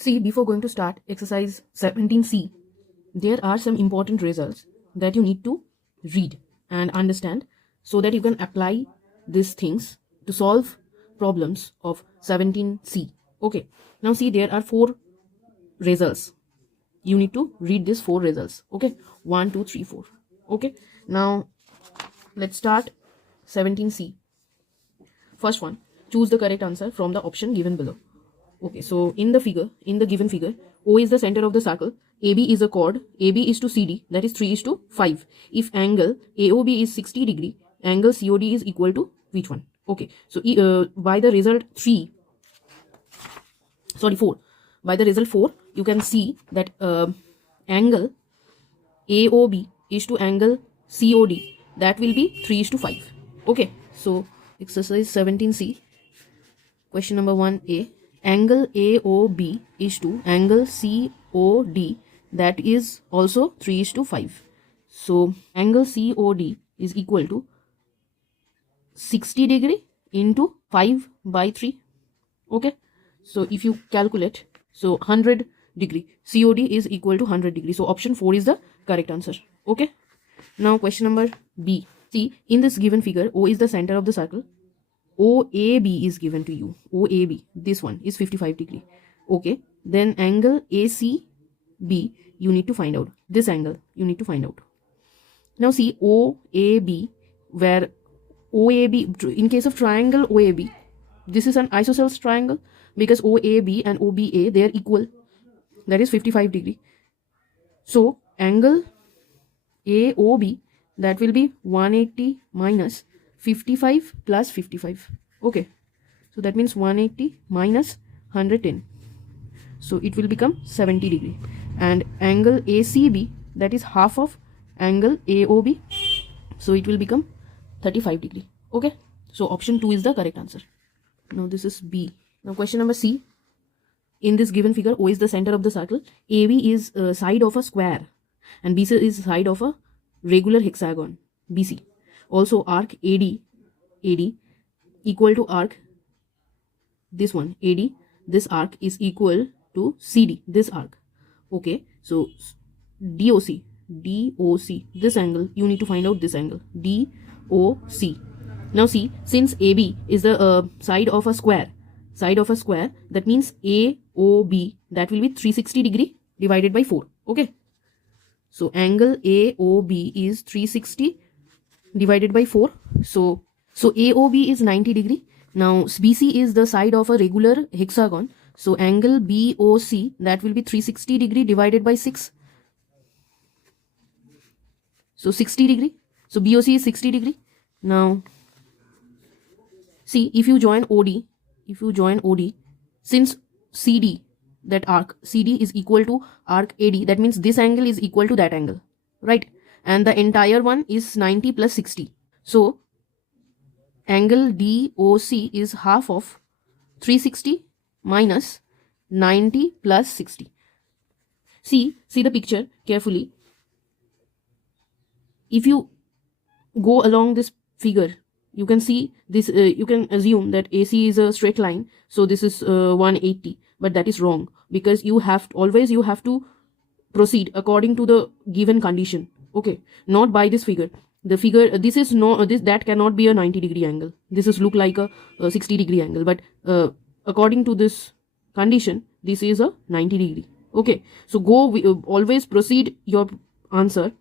See, before going to start exercise 17C, there are some important results that you need to read and understand so that you can apply these things to solve problems of 17C. Okay, now see, there are 4 results. You need to read these 4 results. Okay, 1, 2, 3, 4. Okay, now let's start 17C. First one, choose the correct answer from the option given below. Okay, so in the given figure, O is the center of the circle, AB is a chord, AB is to CD, that is 3:5. If angle AOB is 60 degree, angle COD is equal to which one? Okay, so by the result 4, by the result 4, you can see that angle AOB is to angle COD, that will be 3:5. Okay, so exercise 17C, question number 1A. Angle AOB is to angle COD, that is also 3:5. So angle COD is equal to 60 degree into 5/3. Okay, so if you calculate, so 100 degree, COD is equal to 100 degree. So option 4 is the correct answer. Okay, now question number B. See, in this given figure, O is the center of the circle. OAB is given to you. OAB, this one is 55 degree. Okay, then angle ACB you need to find out. This angle you need to find out. Now see, OAB, where OAB, in case of triangle OAB, this is an isosceles triangle because OAB and OBA, they are equal, that is 55 degree. So angle AOB, that will be 180 minus 55 plus 55. Okay, so that means 180 minus 110, so it will become 70 degree. And angle ACB, that is half of angle AOB, so it will become 35 degree. Okay, so option 2 is the correct answer. Now this is B. Now question number C. In this given figure, O is the center of the circle, AB is side of a square, and BC is side of a regular hexagon, BC. Also arc AD equal to arc, this one AD, this arc is equal to CD, this arc. Okay, so DOC, this angle, you need to find out this angle, DOC. Now see, since AB is the side of a square, that means AOB, that will be 360 degree divided by 4. Okay, so angle AOB is 360 divided by 4. So AOB is 90 degree. Now BC is the side of a regular hexagon, so angle BOC, that will be 360 degree divided by 6, so 60 degree. So BOC is 60 degree. Now see, if you join OD, since CD, that arc CD is equal to arc AD, that means this angle is equal to that angle, right? And the entire one is 90 plus 60. So angle DOC is half of 360 minus 90 plus 60. See the picture carefully. If you go along this figure, you can see this, you can assume that AC is a straight line, so this is 180, but that is wrong, because you have to proceed according to the given condition. Okay, not by this figure. The figure, this is no, that cannot be a 90 degree angle. This is look like a 60 degree angle, but according to this condition, this is a 90 degree. Okay, so always proceed your answer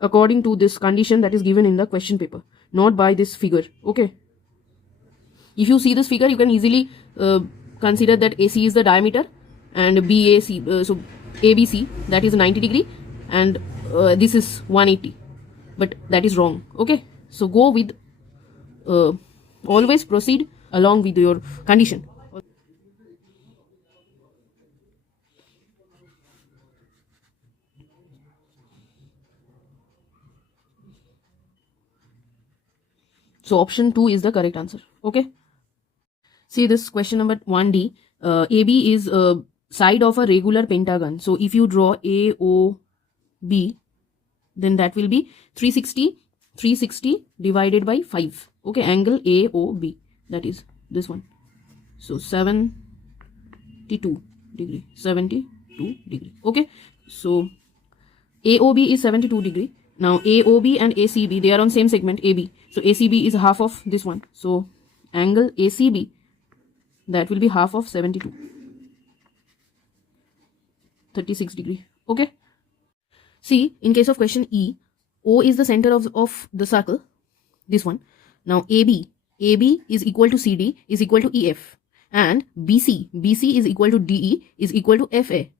according to this condition that is given in the question paper, not by this figure. Okay, if you see this figure, you can easily consider that AC is the diameter and BAC, so ABC, that is 90 degree, and this is 180. but that is wrong. Okay, so go with always proceed along with your condition. So option 2 is the correct answer. Okay, see this question number 1D. AB is side of a regular pentagon. So if you draw AOB, then that will be 360 divided by 5. Okay, angle AOB, that is this one. So 72 degree. Okay, so AOB is 72 degree. Now AOB and ACB, they are on same segment AB. So ACB is half of this one. So angle ACB, that will be half of 72. 36 degree. Okay. See, in case of question E, O is the center of the circle. This one. Now AB is equal to CD is equal to EF. And BC is equal to DE is equal to FA.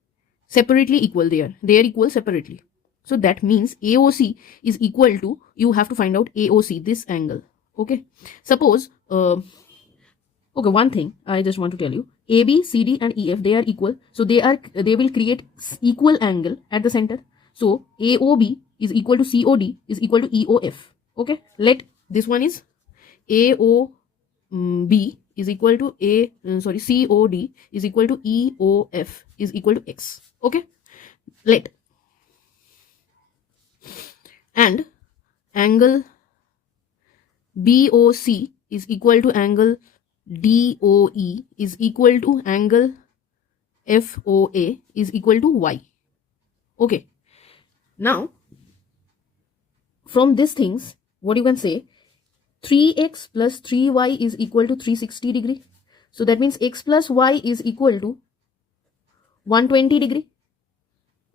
Separately equal there. They are equal separately. So that means AOC is equal to, you have to find out AOC, this angle. Okay. Suppose, okay, one thing I just want to tell you. AB, CD and EF, they are equal. So they will create equal angle at the center. So AOB is equal to COD is equal to EOF. Okay. Let this one is AOB is equal to COD is equal to EOF is equal to X. Okay. Let. And angle BOC is equal to angle DOE is equal to angle FOA is equal to Y. Okay. Now, from these things, what you can say, 3x plus 3y is equal to 360 degree. So that means x plus y is equal to 120 degree.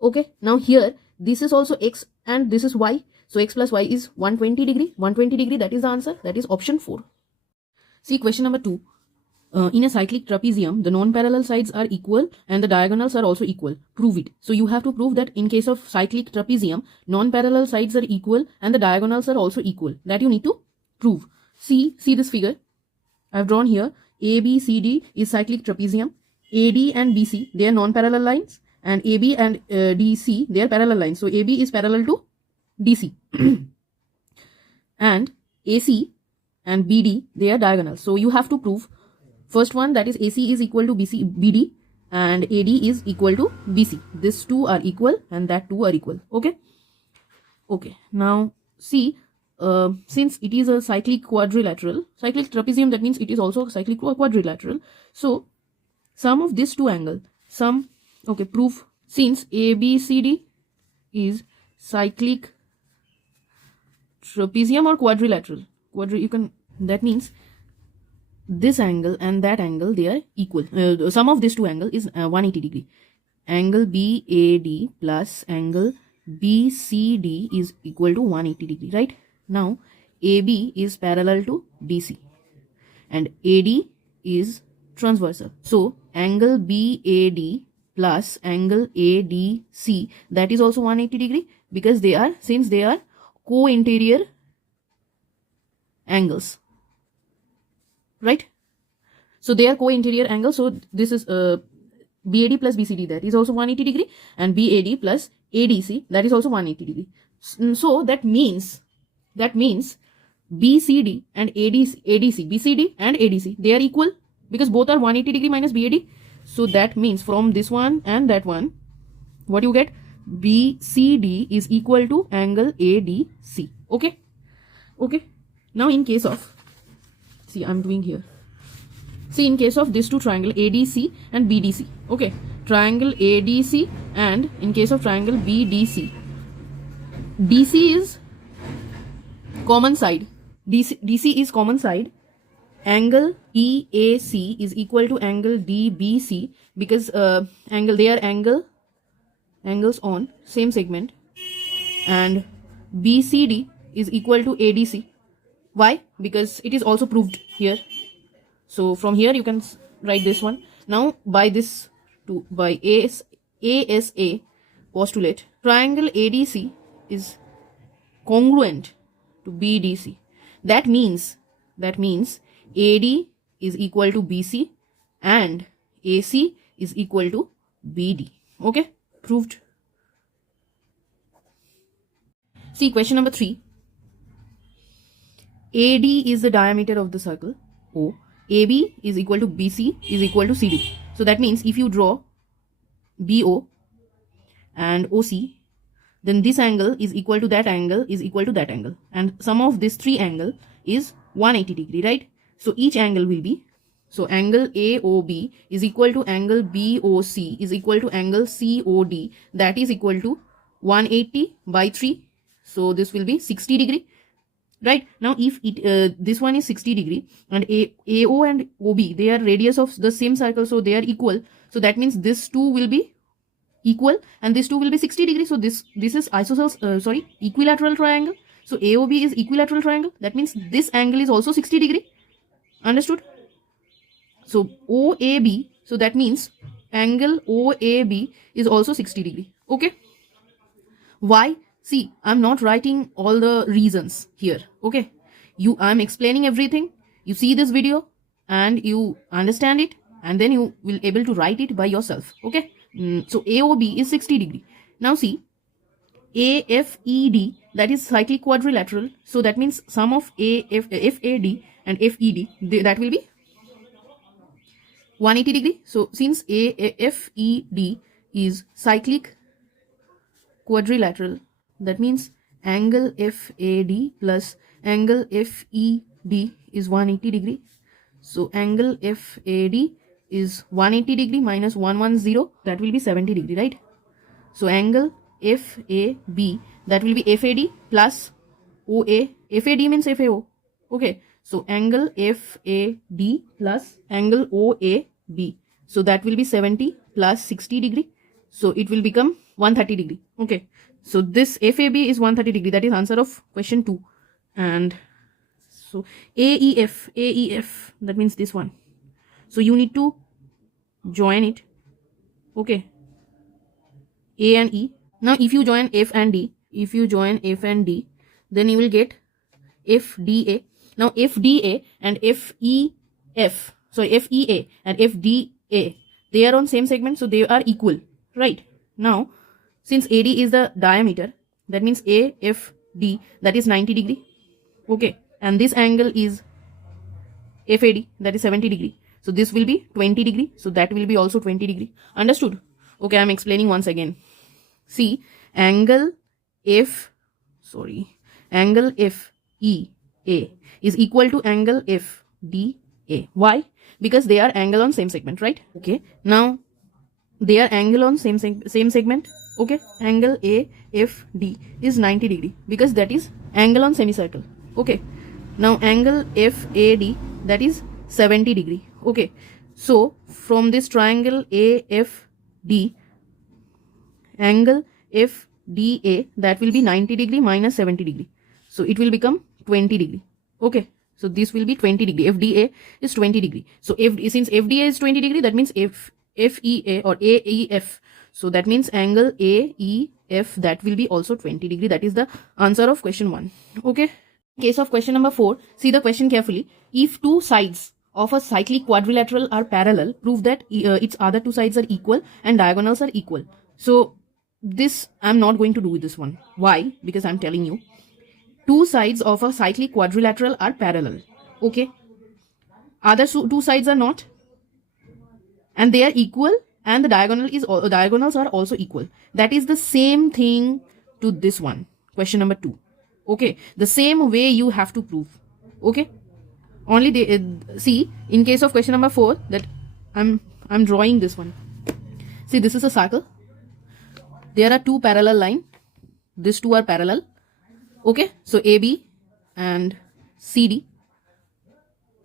Okay. Now here, this is also x and this is y. So x plus y is 120 degree. 120 degree, that is the answer. That is option 4. See question number 2. In a cyclic trapezium, the non-parallel sides are equal and the diagonals are also equal. Prove it. So you have to prove that in case of cyclic trapezium, non-parallel sides are equal and the diagonals are also equal. That you need to prove. See this figure. I have drawn here. ABCD is cyclic trapezium. AD and BC, they are non-parallel lines. And AB and DC, they are parallel lines. So AB is parallel to DC. And AC and BD, they are diagonals. So you have to prove first one, that is AC is equal to BD and AD is equal to BC. These two are equal and that two are equal. Okay. Okay. Now see, since it is a cyclic quadrilateral, cyclic trapezium, that means it is also a cyclic quadrilateral. So sum of these two angles, okay, proof, since ABCD is cyclic trapezium or quadrilateral, that means this angle and that angle, they are equal. The sum of these two angles is 180 degree. Angle BAD plus angle BCD is equal to 180 degree, right? Now AB is parallel to DC and AD is transversal. So angle BAD plus angle ADC, that is also 180 degree because since they are co-interior angles, right? So they are co-interior angles. So this is BAD plus BCD, that is also 180 degree, and BAD plus ADC, that is also 180 degree. So that means BCD and BCD and ADC, they are equal because both are 180 degree minus BAD. So that means from this one and that one, what you get? BCD is equal to angle ADC. Okay. Okay. Now in case of, see, I'm doing here. See, in case of these two triangle ADC and BDC. Okay. Triangle ADC and in case of triangle BDC. DC is common side. DC is common side. Angle EAC is equal to angle DBC because they are angles on same segment, and BCD is equal to ADC. Why? Because it is also proved here. So from here you can write this one. Now by ASA postulate, triangle ADC is congruent to BDC. That means AD is equal to BC and AC is equal to BD. Okay, proved. See question number 3. AD is the diameter of the circle O. AB is equal to BC is equal to CD. So that means if you draw BO and OC, then this angle is equal to that angle is equal to that angle, and sum of this three angle is 180 degree, right? So each angle will be, so angle AOB is equal to angle BOC is equal to angle COD, that is equal to 180 by 3. So this will be 60 degree, right? Now if it this one is 60 degree and AO and OB, they are radius of the same circle, so they are equal. So that means this two will be equal and this two will be 60 degree. So this is isosceles equilateral triangle. So AOB is equilateral triangle. That means this angle is also 60 degree. Understood? So OAB, so that means angle OAB is also 60 degree. Okay. Why? See, I'm not writing all the reasons here. Okay. I'm explaining everything. You see this video and you understand it, and then you will able to write it by yourself. Okay. So AOB is 60 degree. Now see, AFED, that is cyclic quadrilateral. So that means sum of FAD and FED, that will be 180 degree. So since AFED is cyclic quadrilateral, that means angle FAD plus angle FED is 180 degree. So angle FAD is 180 degree minus 110, that will be 70 degree, right? So angle FAB, that will be FAD plus OA. FAD means FAO. Okay. So angle FAD plus angle OAB. So that will be 70 plus 60 degree. So it will become 130 degree. Okay. So this FAB is 130 degree. That is answer of question 2. And so AEF, that means this one. So you need to join it. Okay. A and E. Now if you join F and D, then you will get FDA. Now FDA and FEA and FDA, they are on same segment, so they are equal, right? Now since AD is the diameter, that means AFD, that is 90 degree. Okay. And this angle is FAD, that is 70 degree. So this will be 20 degree. So that will be also 20 degree. Understood? Okay, I'm explaining once again. See, angle FEA is equal to angle FDA. Why? Because they are angle on same segment, right? Okay. Now they are angle on same segment. Okay. Angle AFD is 90 degree because that is angle on semicircle. Okay. Now angle FAD, that is 70 degree. Okay. So from this triangle AFD, angle FDA, that will be 90 degree minus 70 degree. So it will become 20 degree. Okay. So this will be 20 degree. FDA is 20 degree. So since FDA is 20 degree, that means FEA or AEF. So that means angle AEF, that will be also 20 degree. That is the answer of question 1. Okay. Case of question number 4, see the question carefully. If two sides of a cyclic quadrilateral are parallel, prove that its other two sides are equal and diagonals are equal. So this, I'm not going to do with this one. Why? Because I'm telling you, two sides of a cyclic quadrilateral are parallel. Okay. Other two sides are not, and they are equal, and the diagonals are also equal. That is the same thing to this one, question number 2. Okay, the same way you have to prove. Okay, only they see in case of question number 4 that I'm drawing this one. See, this is a circle. There are two parallel lines. These two are parallel. Okay, so AB and CD.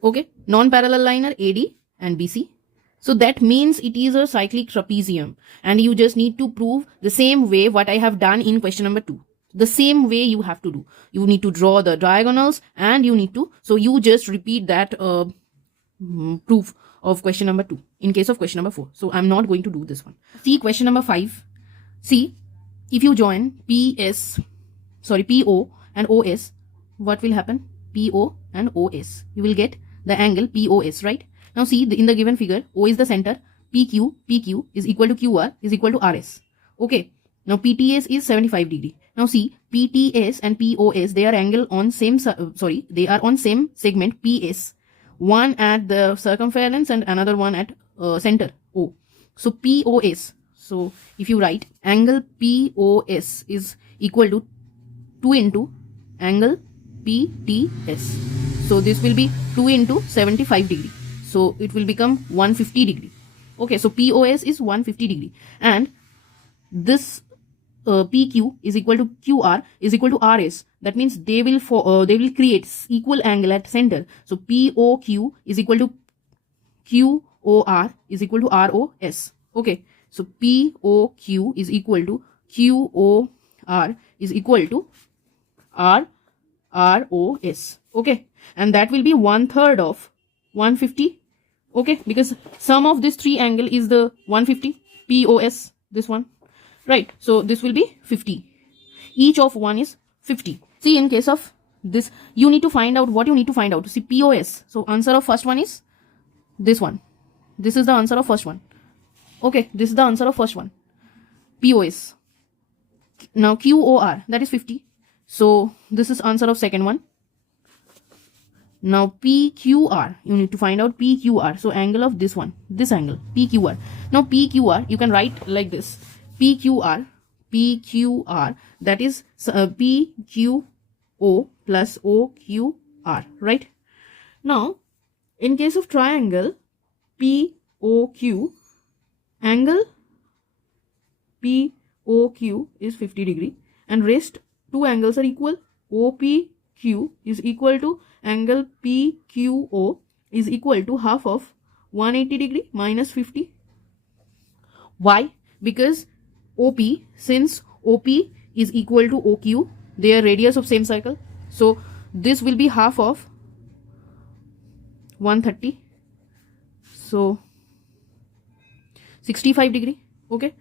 Okay, non-parallel line are AD and BC. So that means it is a cyclic trapezium, and you just need to prove the same way what I have done in question number 2. The same way you have to do. You need to draw the diagonals, and you need to, so you just repeat that proof of question number 2 in case of question number 4. So I'm not going to do this one. See question number 5. See, if you join PO and OS, what will happen? PO and OS. You will get the angle POS, right? Now see, in the given figure, O is the center, PQ is equal to QR is equal to RS. Okay. Now PTS is 75 degree. Now see, PTS and POS, they are angle on same, they are on same segment PS. One at the circumference and another one at center O. So POS. So if you write angle POS is equal to 2 into angle PTS. So this will be 2 into 75 degree. So it will become 150 degree. Okay, so POS is 150 degree. And this PQ is equal to QR is equal to RS. That means they will create equal angle at center. So POQ is equal to QOR is equal to ROS. Okay, so POQ is equal to QOR is equal to ROS. Okay, and that will be 1/3 of 150. Okay, because sum of this three angle is the 150 POS, this one, right? So this will be 50. Each of one is 50. See, in case of this, you need to find out what you need to find out. See, POS. So answer of first one is this one. This is the answer of first one. Okay, this is the answer of first one. POS. Now QOR, that is 50. So this is answer of second one. Now PQR, you need to find out PQR. So angle of this one, this angle, PQR. Now PQR, you can write like this. PQR, that is PQO plus OQR, right? Now, in case of triangle, POQ, angle POQ is 50 degree and rest two angles are equal. OPQ is equal to angle PQO is equal to half of 180 degree minus 50. Why? Because OP, since OP is equal to OQ, they are radius of same circle. So this will be half of 130. So 65 degree. Okay.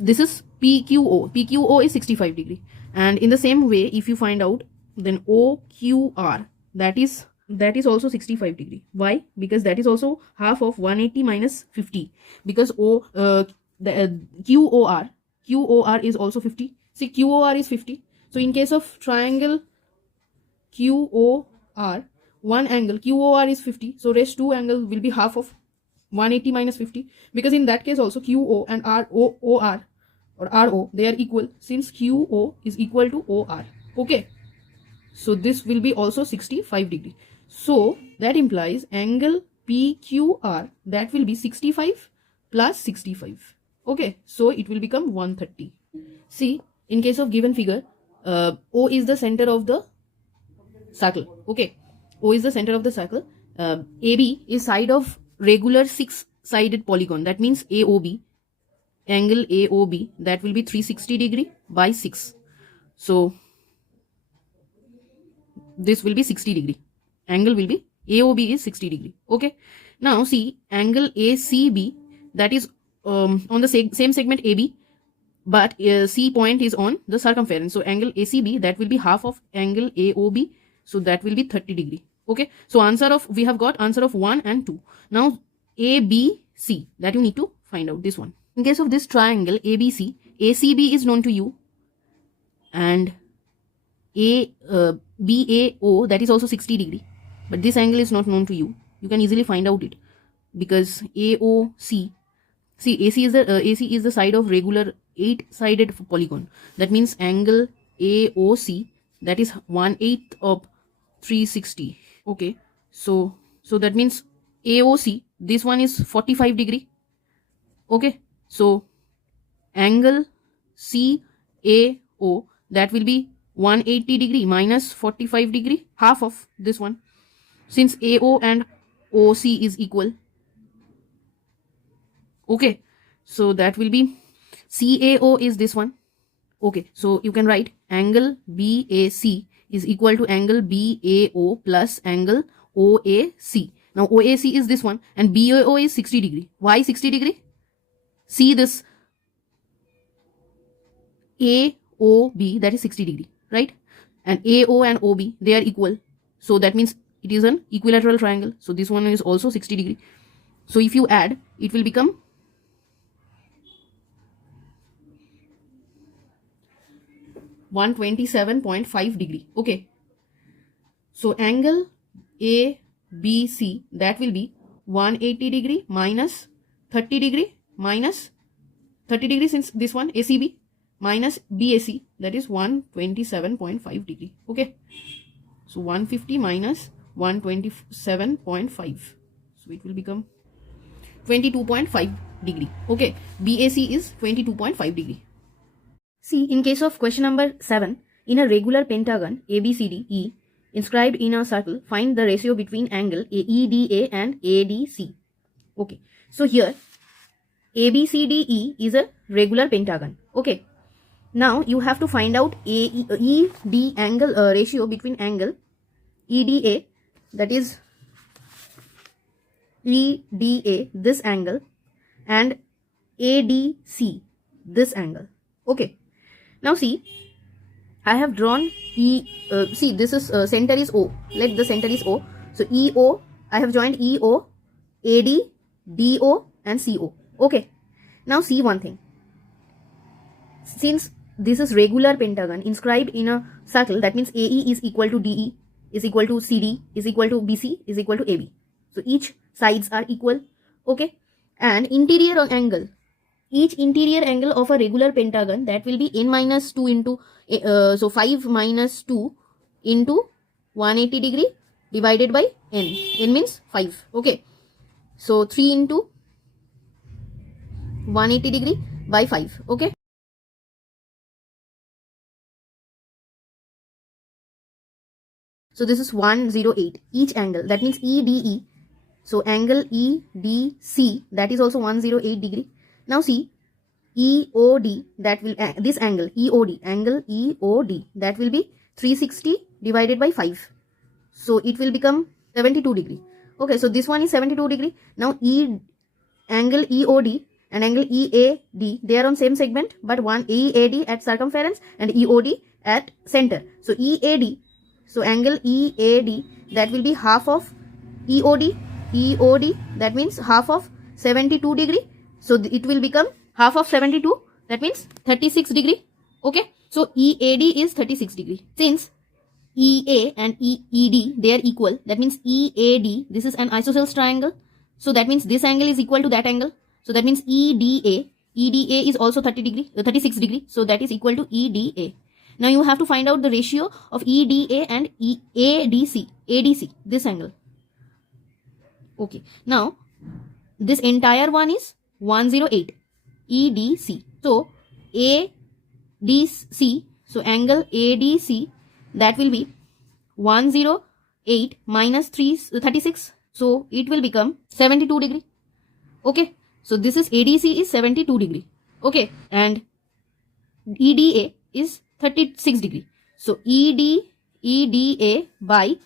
This is PQO. PQO is 65 degree. And in the same way, if you find out, then OQR, that is also 65 degree. Why? Because that is also half of 180 minus 50. Because QOR is also 50. See, QOR is 50. So in case of triangle QOR, one angle QOR is 50. So rest two angle will be half of 180 minus 50. Because in that case also QO and RO, they are equal, since QO is equal to OR. Okay. So this will be also 65 degree. So that implies angle PQR, that will be 65 plus 65. Okay. So it will become 130. See, in case of given figure, O is the center of the circle. Okay. O is the center of the circle. AB is side of regular 6-sided polygon. That means AOB, angle AOB, that will be 360 degree by 6. So this will be 60 degree. Angle will be AOB is 60 degree. Okay. Now see, angle ACB, that is on the same segment AB, but C point is on the circumference. So angle ACB, that will be half of angle AOB. So that will be 30 degree. Okay. So we have got answer of 1 and 2. Now ABC, that you need to find out, this one. In case of this triangle ABC, ACB is known to you, and BAO, that is also 60 degree, but this angle is not known to you. You can easily find out it, because AOC, see, AC is the side of regular 8-sided polygon. That means angle AOC, that is 1/8 of 360. Okay, so that means AOC, this one is 45 degree. Okay, so angle CAO, that will be 180 degree minus 45 degree, half of this one, since AO and OC is equal. Okay, so that will be CAO is this one. Okay, so you can write angle BAC is equal to angle BAO plus angle OAC. Now OAC is this one and BAO is 60 degree. Why 60 degree? See this AOB, that is 60 degree, right? and AO and OB, they are equal. So that means it is an equilateral triangle. So this one is also 60 degree. So if you add, it will become 127.5 degree. Okay. So angle ABC, that will be 180 degree minus 30 degree minus 30 degree, since this one ACB, minus BAC, that is 127.5 degree. Okay. So 150 minus 127.5. So it will become 22.5 degree. Okay. BAC is 22.5 degree. See, in case of question number 7, in a regular pentagon ABCDE inscribed in a circle, find the ratio between angle EDA and ADC. Okay. So here ABCDE is a regular pentagon. Okay. Now you have to find out ED angle ratio between angle EDA, that is EDA, this angle, and ADC, this angle. Okay. Now see, I have drawn see, this is center is O. Let the center is O. So EO, I have joined EO, AD, DO and CO. Okay. Now see one thing. Since this is regular pentagon inscribed in a circle, that means AE is equal to DE, is equal to CD, is equal to BC, is equal to AB. So each sides are equal. Okay. And interior angle, each interior angle of a regular pentagon, that will be n minus 2 into, so 5 minus 2 into 180 degree divided by n. N means 5. Okay. So 3 into 180 degree by 5. Okay. So this is 108 each angle, that means EDE. So angle EDC, that is also 108 degree. Now see, EOD, that will, this angle EOD, angle EOD, that will be 360 divided by 5. So it will become 72 degree. Okay, so this one is 72 degree. Now angle EOD and angle EAD, they are on same segment, but one EAD at circumference and EOD at center. So EAD, so angle EAD, that will be half of EOD. EOD, that means half of 72 degree. So it will become half of 72, that means 36 degree. Okay. So EAD is 36 degree. Since EA and ED, they are equal, that means EAD, this is an isosceles triangle. So that means this angle is equal to that angle. So that means EDA is also 36 degree. So that is equal to EDA. Now you have to find out the ratio of EDA and ADC, this angle. Okay. Now this entire one is 108 EDC. So ADC, so angle ADC, that will be 108 minus 36. So it will become 72 degree. Okay. So this is ADC is 72 degree. Okay. And EDA is 36 degree. So EDA by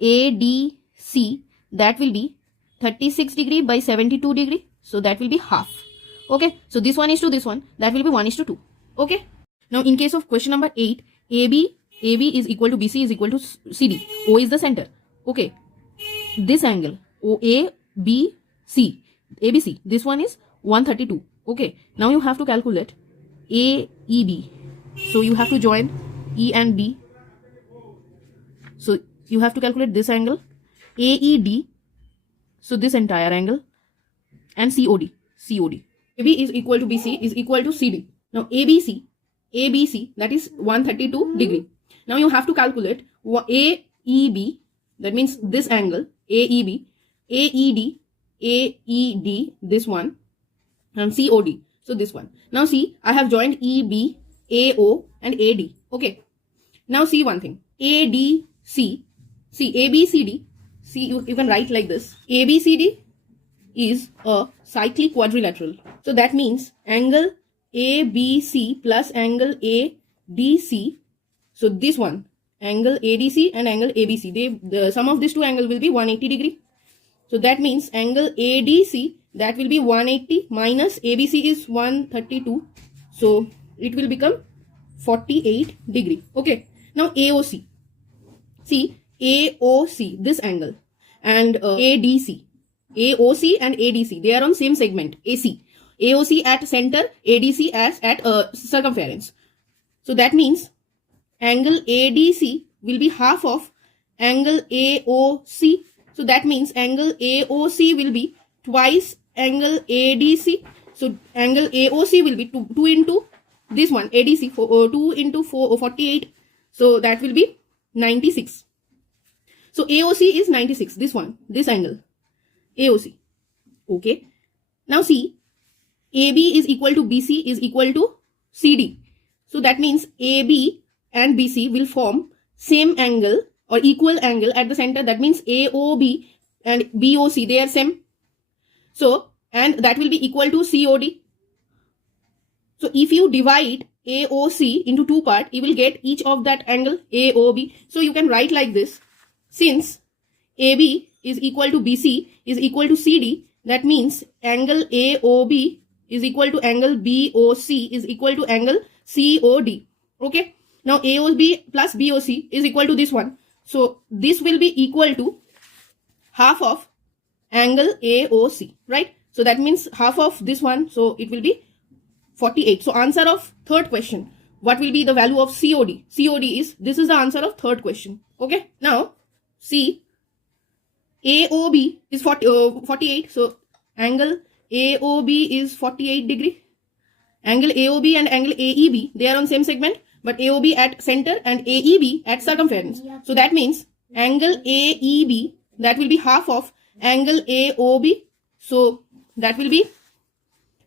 ADC, that will be 36 degree by 72 degree. So that will be half. Okay. So this one is to this one, that will be 1:2. Okay. Now in case of question number 8, AB is equal to BC is equal to CD. O is the center. Okay. This angle ABC, this one is 132. Okay. Now you have to calculate AEB. So you have to join E and B. So you have to calculate this angle AED. So this entire angle, and COD. AB is equal to BC is equal to CD. Now ABC, that is 132 degree. Now you have to calculate AEB, that means this angle AEB, AED, this one, and COD. So this one. Now see, I have joined EB, AO and AD. Okay. Now see one thing. ADC, see ABCD, see you can write like this. ABCD is a cyclic quadrilateral. So that means angle ABC plus angle ADC. So this one, angle ADC and angle ABC, the sum of these two angles will be 180 degree. So that means angle ADC, that will be 180 minus ABC is 132. So it will become 48 degree. Okay. Now AOC. See, AOC, this angle, and ADC. AOC and ADC, they are on same segment, AC. AOC at center, ADC as at circumference. So that means angle ADC will be half of angle AOC. So that means angle AOC will be twice angle ADC. So angle AOC will be 2 into this one, ADC, 2 into 48. So that will be 96. So AOC is 96, this one, this angle, AOC. Okay. Now see, AB is equal to BC is equal to CD. So that means AB and BC will form same angle or equal angle at the center. That means AOB and BOC, they are same. So, and that will be equal to COD. So if you divide AOC into two parts, you will get each of that angle AOB. So you can write like this. Since AB is equal to BC is equal to CD, that means angle AOB is equal to angle BOC is equal to angle COD. Okay. Now AOB plus BOC is equal to this one. So this will be equal to half of angle AOC, right? So that means half of this one. So it will be 48. So answer of third question, what will be the value of COD? COD is, this is the answer of third question. Okay. Now see, AOB is 48. So angle AOB is 48 degree. Angle AOB and angle AEB, they are on same segment, but AOB at center and AEB at circumference. So that means angle AEB, that will be half of angle AOB. So that will be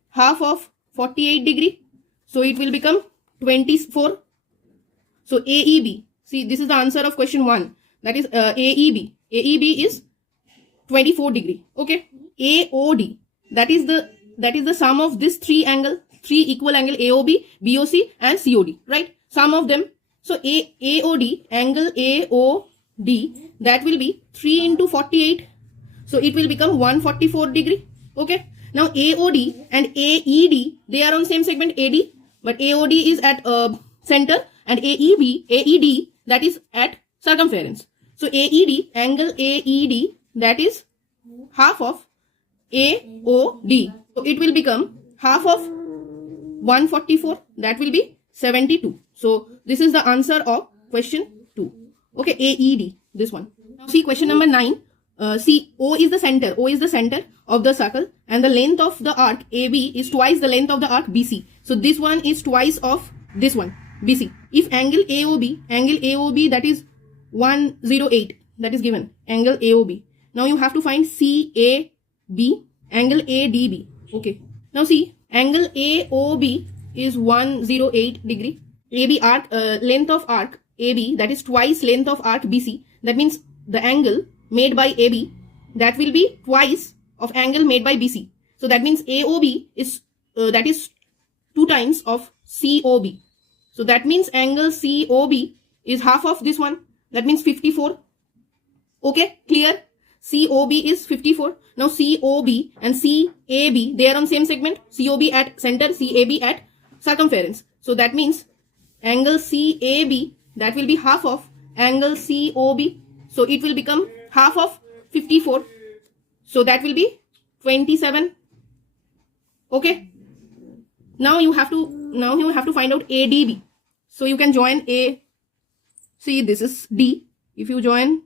half of 48 degree. So it will become 24. So AEB, see, this is the answer of question 1. That is AEB. AEB is 24 degree. Okay. AOD, that is the sum of this three equal angle AOB, BOC and COD, right? Sum of them. So AOD, angle AOD, that will be 3 into 48. So it will become 144 degree. Okay. Now AOD and AED, they are on same segment AD, but AOD is at center and AED, that is at circumference. So AED, angle AED, that is half of AOD. So it will become half of 144, that will be 72. So this is the answer of question 2. Okay, AED, this one. Now see question number 9. See, O is the center. O is the center of the circle and the length of the arc AB is twice the length of the arc BC. So this one is twice of this one, BC. If angle AOB, that is 108, that is given, angle AOB. Now you have to find CAB, angle ADB. Okay. Now see, angle AOB is 108 degree. AB arc, length of arc AB, that is twice length of arc BC. That means the angle made by AB, that will be twice of angle made by BC. So that means AOB is, that is 2 times of COB. So that means angle COB is half of this one. That means 54. Okay, clear? COB is 54. Now COB and CAB, they are on same segment. COB at center, CAB at circumference. So that means angle CAB, that will be half of angle COB. So it will become half of 54. So that will be 27. Okay. Now you have to find out ADB. So you can join A. See, this is D. If you join.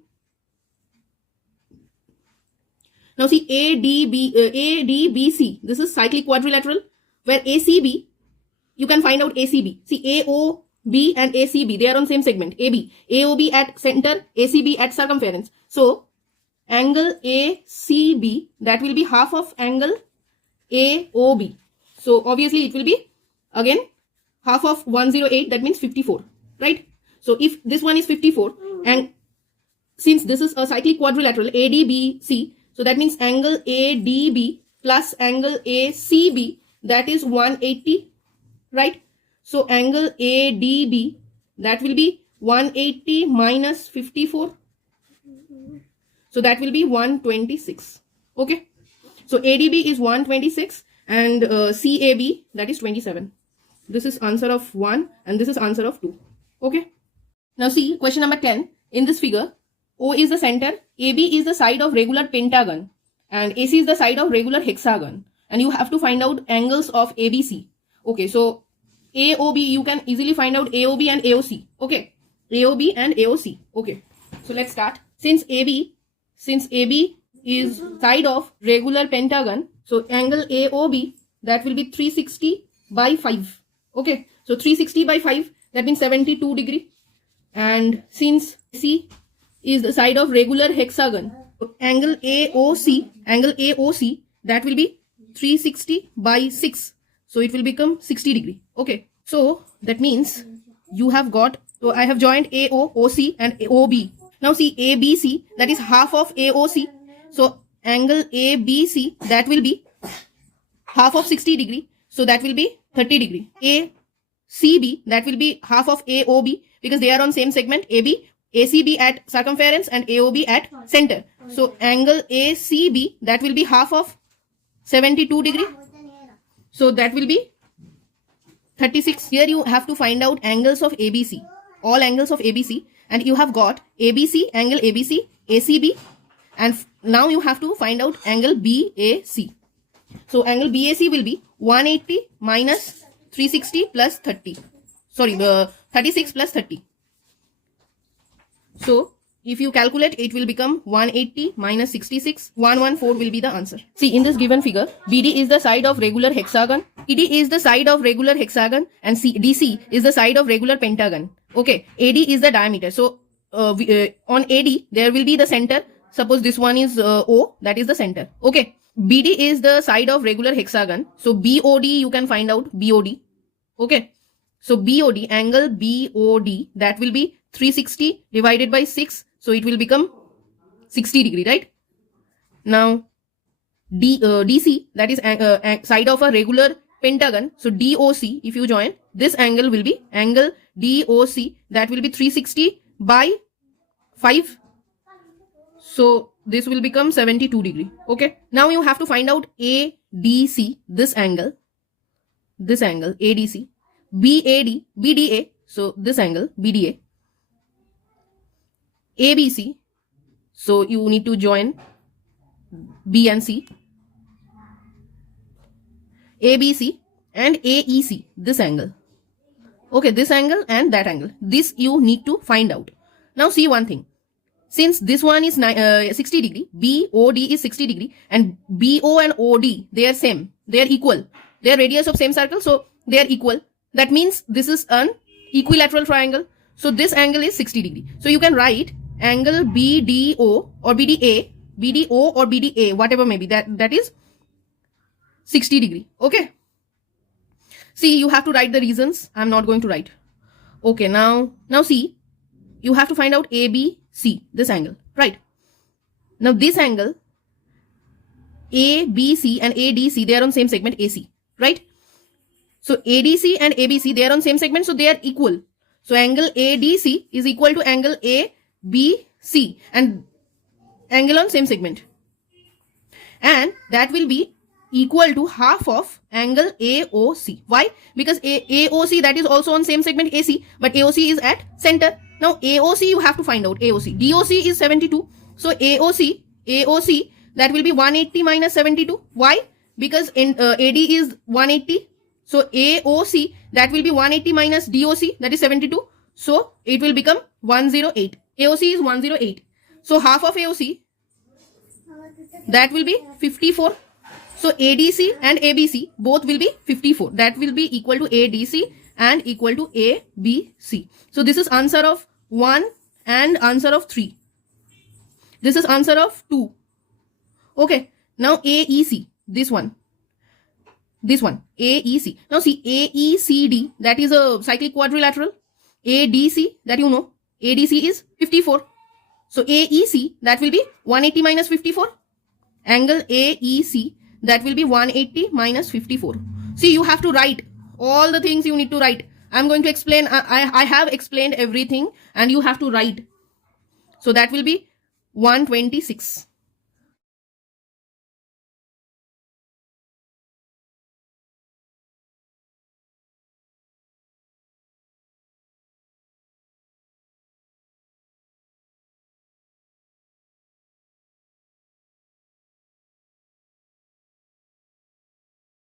Now see ADBC. This is cyclic quadrilateral, where ACB, you can find out ACB. See, AOB and ACB, they are on same segment. AB, AOB at center, ACB at circumference. So angle ACB, that will be half of angle AOB. So obviously it will be again half of 108, that means 54, right? So if this one is 54, and since this is a cyclic quadrilateral ADBC, so that means angle ADB plus angle ACB, that is 180, right? So angle ADB, that will be 180 minus 54. So that will be 126. Okay. So ADB is 126 and CAB, that is 27. This is answer of 1 and this is answer of 2. Okay. Now see question number 10. In this figure, O is the center, AB is the side of regular pentagon, and AC is the side of regular hexagon. And you have to find out angles of ABC. Okay, so AOB, you can easily find out AOB and AOC. Okay, AOB and AOC. Okay, so let's start. Since AB is side of regular pentagon, so angle AOB, that will be 360 by 5. Okay, so 360 by 5, that means 72 degree. And since C is the side of regular hexagon, so angle AOC, that will be 360 by 6. So it will become 60 degree. Okay, so that means you have got, so I have joined AO, OC and OB. Now see ABC, that is half of AOC. So angle ABC, that will be half of 60 degree. So that will be 30 degree. ACB, that will be half of AOB because they are on same segment AB. ACB at circumference and AOB at center. So angle ACB, that will be half of 72 degree. So that will be 36. Here you have to find out angles of ABC, all angles of ABC, and you have got ABC, angle ABC, ACB, and now you have to find out angle BAC. So angle BAC will be 180 minus 360 plus 30. Sorry, 36 plus 30. So if you calculate, it will become 180 minus 66. 114 will be the answer. See, in this given figure, BD is the side of regular hexagon, ED is the side of regular hexagon, and DC is the side of regular pentagon. Okay, AD is the diameter. So on AD, there will be the center. Suppose this one is O, that is the center. Okay, BD is the side of regular hexagon. So BOD, you can find out BOD. Okay, so BOD, angle BOD, that will be 360 divided by 6. So it will become 60 degree, right? Now DC, that is side of a regular pentagon. So DOC, if you join, this angle will be angle DOC, that will be 360 by 5. So this will become 72 degree. Okay. Now you have to find out ADC, this angle ADC, BAD, BDA, so this angle BDA, ABC, so you need to join B and C, ABC and AEC, this angle. Okay, this angle and that angle, this you need to find out. Now see one thing. Since this one is 60 degree, BOD is 60 degree, and BO and OD, they are same. They are equal. They are radius of same circle, so they are equal. That means this is an equilateral triangle. So this angle is 60 degree. So you can write angle BDO or BDA, BDO or BDA, whatever may be, that is 60 degree. Okay. See, you have to write the reasons. I'm not going to write. Okay, now see, you have to find out ABC, this angle, right? Now this angle ABC and ADC, they are on same segment AC, right? So ADC and ABC, they are on same segment, so they are equal. So angle ADC is equal to angle ABC and angle on same segment, and that will be equal to half of angle AOC. Why? Because AOC, that is also on same segment AC, but AOC is at center. Now AOC you have to find out. AOC, DOC is 72, so AOC that will be 180 minus 72. Why? Because in AD is 180, so AOC that will be 180 minus DOC, that is 72, so it will become 108. AOC is 108, so half of AOC, that will be 54. So ADC and ABC both will be 54. That will be equal to ADC and equal to ABC. So this is answer of 1 and answer of 3. This is answer of 2. Okay. Now AEC, this one, AEC. Now see, AECD, that is a cyclic quadrilateral. ADC, that you know, ADC is 54. So AEC, that will be 180 minus 54. Angle AEC, that will be 180 minus 54. See, you have to write all the things you need to write. I'm going to explain. I have explained everything and you have to write. So that will be 126.